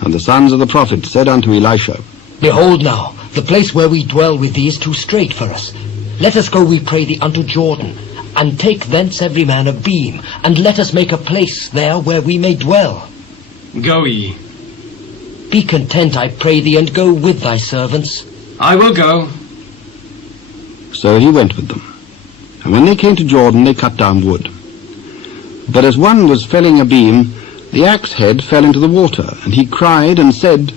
And the sons of the prophet said unto Elisha, Behold now, the place where we dwell with thee is too strait for us. Let us go, we pray thee, unto Jordan, and take thence every man a beam, and let us make a place there where we may dwell. Go ye. Be content, I pray thee, and go with thy servants. I will go. So he went with them. And when they came to Jordan, they cut down wood. But as one was felling a beam, the axe head fell into the water, and he cried and said,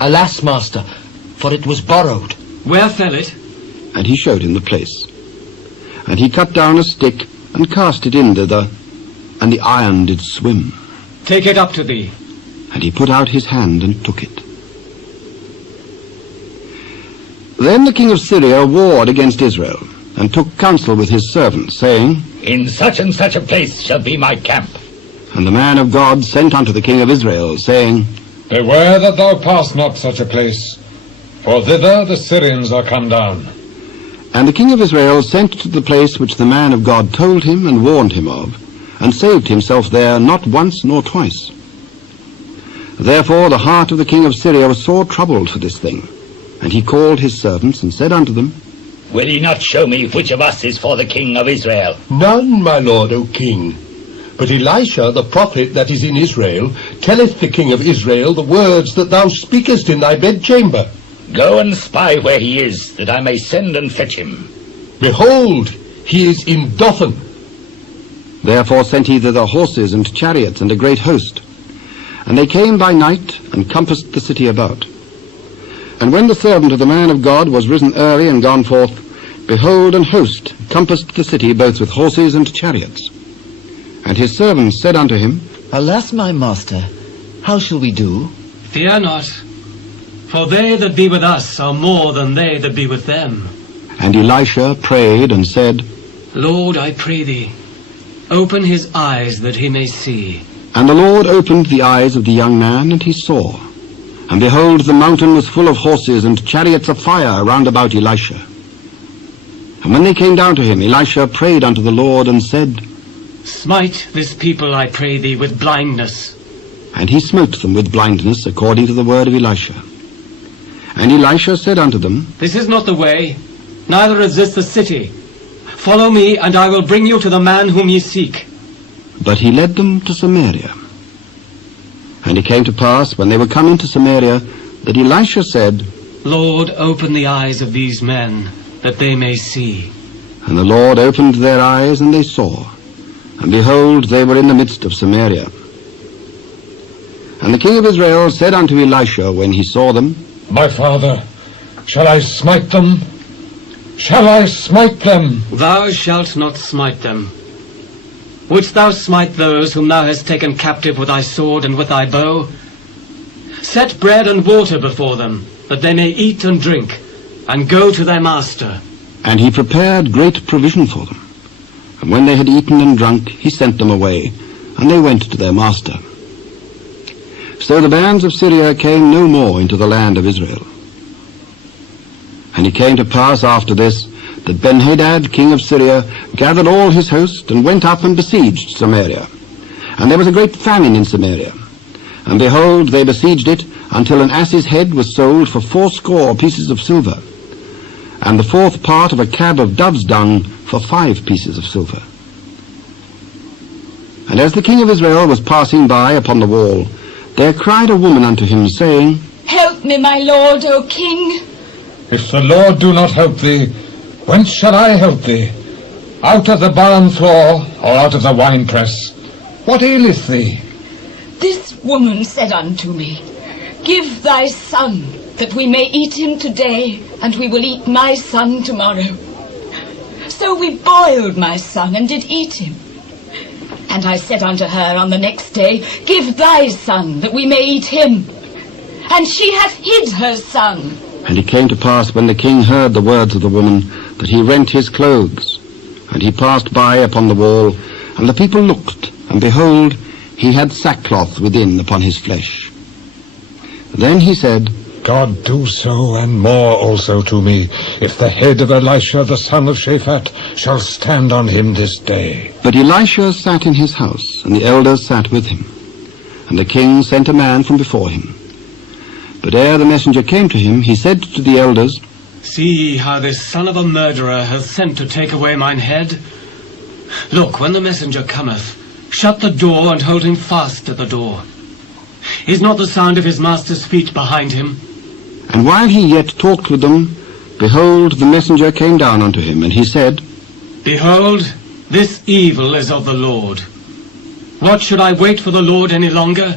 Alas, master, for it was borrowed. Where fell it? And he showed him the place. And he cut down a stick, and cast it in thither, and the iron did swim. Take it up to thee. And he put out his hand and took it. Then the king of Syria warred against Israel, and took counsel with his servants, saying, In such and such a place shall be my camp. And the man of God sent unto the king of Israel, saying, Beware that thou pass not such a place, for thither the Syrians are come down. And the king of Israel sent to the place which the man of God told him and warned him of, and saved himself there not once nor twice. Therefore the heart of the king of Syria was sore troubled for this thing. And he called his servants, and said unto them, Will ye not show me which of us is for the king of Israel? None, my lord, O king. But Elisha, the prophet that is in Israel, telleth the king of Israel the words that thou speakest in thy bedchamber. Go and spy where he is, that I may send and fetch him. Behold, he is in Dothan. Therefore sent he thither horses and chariots and a great host. And they came by night, and compassed the city about. And when the servant of the man of God was risen early and gone forth, behold, an host compassed the city both with horses and chariots. And his servants said unto him, Alas, my master, how shall we do? Fear not, for they that be with us are more than they that be with them. And Elisha prayed and said, Lord, I pray thee, open his eyes that he may see. And the Lord opened the eyes of the young man, and he saw. And behold, the mountain was full of horses and chariots of fire round about Elisha. And when they came down to him, Elisha prayed unto the Lord, and said, Smite this people, I pray thee, with blindness. And he smote them with blindness, according to the word of Elisha. And Elisha said unto them, This is not the way, neither is this the city. Follow me, and I will bring you to the man whom ye seek. But he led them to Samaria. And it came to pass, when they were come into Samaria, that Elisha said, Lord, open the eyes of these men, that they may see. And the Lord opened their eyes, and they saw. And behold, they were in the midst of Samaria. And the king of Israel said unto Elisha, when he saw them, My father, shall I smite them? Shall I smite them? Thou shalt not smite them. Wouldst thou smite those whom thou hast taken captive with thy sword and with thy bow? Set bread and water before them, that they may eat and drink, and go to their master. And he prepared great provision for them. And when they had eaten and drunk, he sent them away, and they went to their master. So the bands of Syria came no more into the land of Israel. And it came to pass after this, that Ben-Hadad, king of Syria, gathered all his host, and went up and besieged Samaria. And there was a great famine in Samaria. And behold, they besieged it, until an ass's head was sold for 80 pieces of silver, and the 4th part of a cab of dove's dung for 5 pieces of silver. And as the king of Israel was passing by upon the wall, there cried a woman unto him, saying, Help me, my lord, O king. If the Lord do not help thee, whence shall I help thee? Out of the barn floor, or out of the winepress? What aileth thee? This woman said unto me, Give thy son, that we may eat him today, and we will eat my son tomorrow. So we boiled my son, and did eat him. And I said unto her on the next day, Give thy son, that we may eat him. And she hath hid her son. And it came to pass, when the king heard the words of the woman, that he rent his clothes. And he passed by upon the wall, and the people looked, and behold, he had sackcloth within upon his flesh. Then he said, God do so, and more also to me, if the head of Elisha the son of Shaphat shall stand on him this day. But Elisha sat in his house, and the elders sat with him. And the king sent a man from before him. But ere the messenger came to him, he said to the elders, See ye how this son of a murderer hath sent to take away mine head? Look, when the messenger cometh, shut the door and hold him fast at the door. Is not the sound of his master's feet behind him? And while he yet talked with them, behold, the messenger came down unto him, and he said, Behold, this evil is of the Lord. What should I wait for the Lord any longer?